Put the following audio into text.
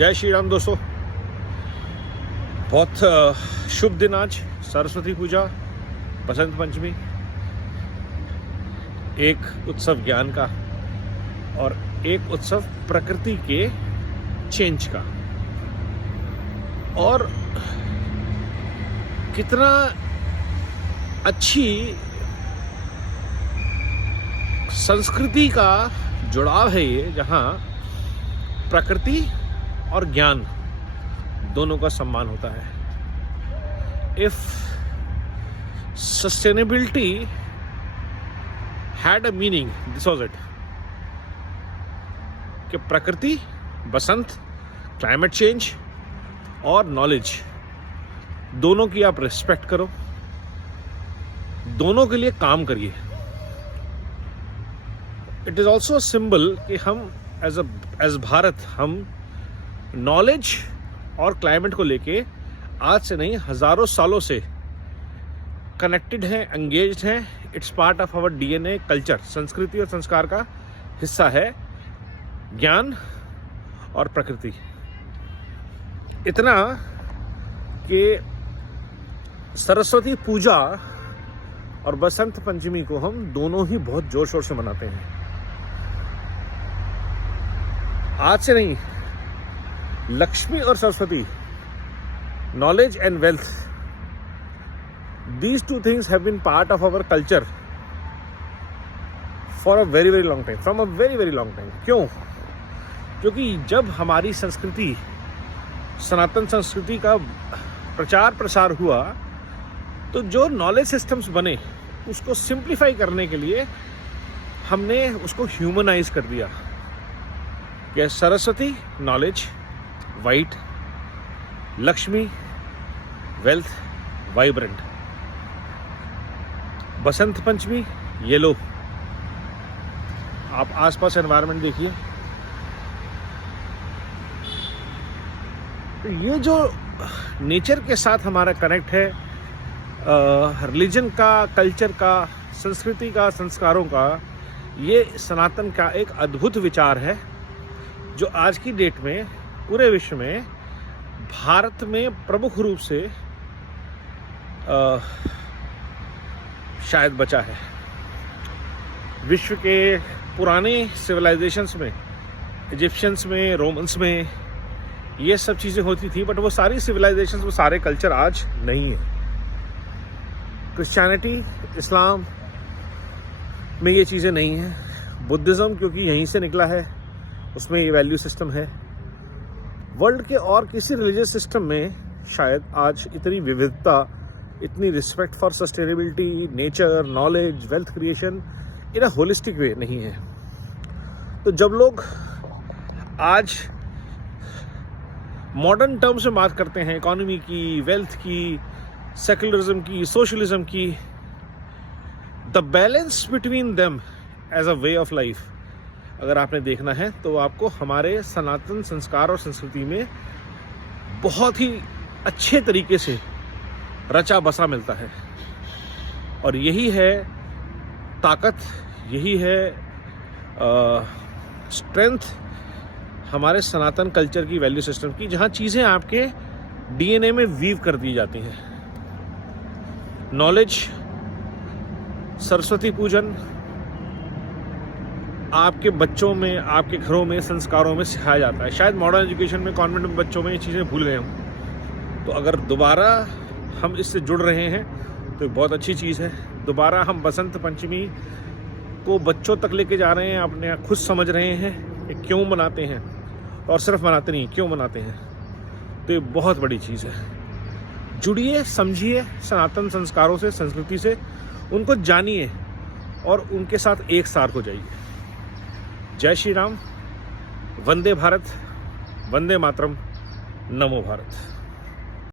जय श्री राम दोस्तों। बहुत शुभ दिन आज, सरस्वती पूजा, बसंत पंचमी, एक उत्सव ज्ञान का और एक उत्सव प्रकृति के चेंज का। और कितना अच्छी संस्कृति का जुड़ाव है ये, जहाँ प्रकृति और ज्ञान दोनों का सम्मान होता है। If sustainability had a meaning, this was it, कि प्रकृति, बसंत, क्लाइमेट चेंज और नॉलेज, दोनों की आप रिस्पेक्ट करो, दोनों के लिए काम करिए। It is also a symbol कि हम एज भारत, हम नॉलेज और क्लाइमेट को लेके आज से नहीं, हजारों सालों से कनेक्टेड हैं, एंगेज्ड हैं। It's part of our DNA, culture, संस्कृति और संस्कार का हिस्सा है ज्ञान और प्रकृति। इतना कि सरस्वती पूजा और बसंत पंचमी को हम दोनों ही बहुत जोर शोर से मनाते हैं। आज से नहीं, लक्ष्मी और Saraswati, knowledge and wealth, these two things have been part of our culture for a very very long time, from a very very long time. क्यों? क्योंकि जब हमारी संस्कृति, सनातन संस्कृति का प्रचार प्रसार हुआ, तो जो नॉलेज सिस्टम्स बने उसको सिंप्लीफाई करने के लिए हमने उसको ह्यूमनाइज कर दिया। कि Saraswati knowledge, white, Lakshmi wealth, vibrant, Basant Panchami yellow. आप आसपास एनवायरनमेंट देखिए, तो ये जो नेचर के साथ हमारा कनेक्ट है, रिलीजन का, कल्चर का, संस्कृति का, संस्कारों का, ये सनातन का एक अद्भुत विचार है जो आज की डेट में पूरे विश्व में, भारत में प्रमुख रूप से शायद बचा है। विश्व के पुराने सिविलाइजेशंस में, इजिप्शियंस में, रोमन्स में ये सब चीज़ें होती थी, बट वो सारी सिविलाइजेशंस, वो सारे कल्चर आज नहीं है। क्रिश्चियनिटी, इस्लाम में ये चीज़ें नहीं हैं। बुद्धिज़्म क्योंकि यहीं से निकला है, उसमें ये वैल्यू सिस्टम है। वर्ल्ड के और किसी रिलीजियस सिस्टम में शायद आज इतनी विविधता, इतनी respect for sustainability, nature, knowledge, wealth creation in a holistic way नहीं है। तो जब लोग आज मॉडर्न टर्म्स में बात करते हैं, इकोनॉमी की, वेल्थ की, सेक्युलरिज्म की, सोशलिज्म की, the balance between them as a way of life अगर आपने देखना है तो आपको हमारे सनातन संस्कार और संस्कृति में बहुत ही अच्छे तरीके से रचा बसा मिलता है। और यही है ताकत, यही है स्ट्रेंथ हमारे सनातन कल्चर की, वैल्यू सिस्टम की, जहाँ चीज़ें आपके डीएनए में वीव कर दी जाती हैं। नॉलेज, सरस्वती पूजन आपके बच्चों में, आपके घरों में, संस्कारों में सिखाया जाता है। शायद मॉडर्न एजुकेशन में, कॉन्वेंट में बच्चों में ये चीज़ें भूल गए हम। तो अगर दोबारा हम इससे जुड़ रहे हैं तो बहुत अच्छी चीज़ है। दोबारा हम बसंत पंचमी को बच्चों तक लेके जा रहे हैं, अपने खुद समझ रहे हैं कि क्यों मनाते हैं, और सिर्फ मनाते नहीं, क्यों मनाते हैं। तो ये बहुत बड़ी चीज़ है। जुड़िए, समझिए सनातन संस्कारों से, संस्कृति से, उनको जानिए और उनके साथ एक साथ हो जाइए। जय श्री राम, वंदे भारत, वंदे मातरम, नमो भारत।